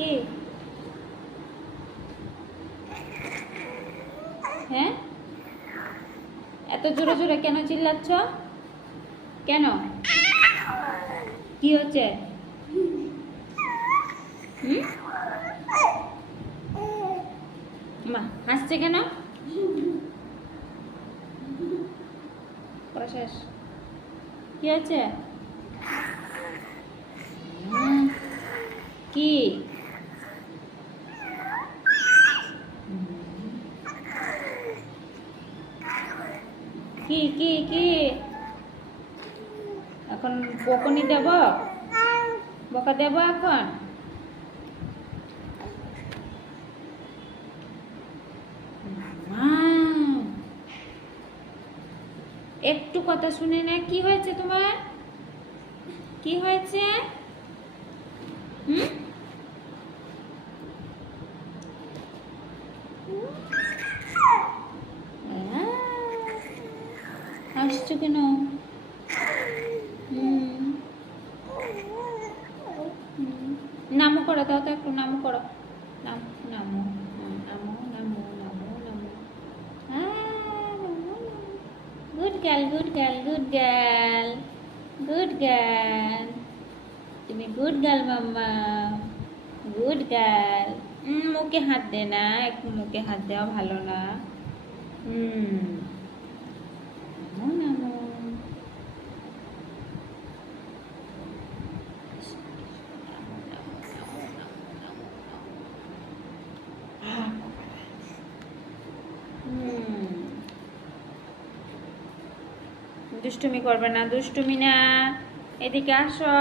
কি? হ্যাঁ, এত জোরে জোরে কেন চিল্লাচ্ছ? কেন? কি হচ্ছে? মা হাসছে কেন? শেষ। কি আছে? কি? কি কি কি? এখন বকুনি দেব? বকা দেব এখন? একটু কথা শুনে না। কি হয়েছে তোমার? কি হয়েছে? হাসছো কেন? নামো করো, দাও তো একটু নামো করো। নামো নামো নামো নামো নামো নামো। Good girl, good girl, good girl, good girl. তুমি গুড গার্ল মাম্মা, গুড গার্ল। মুখে হাত দে না, একটু মুখে হাত দেওয়া ভালো না। নামো নামো। দুষ্টুমি করবে না, দুষ্টুমি না। এদিকে আসো।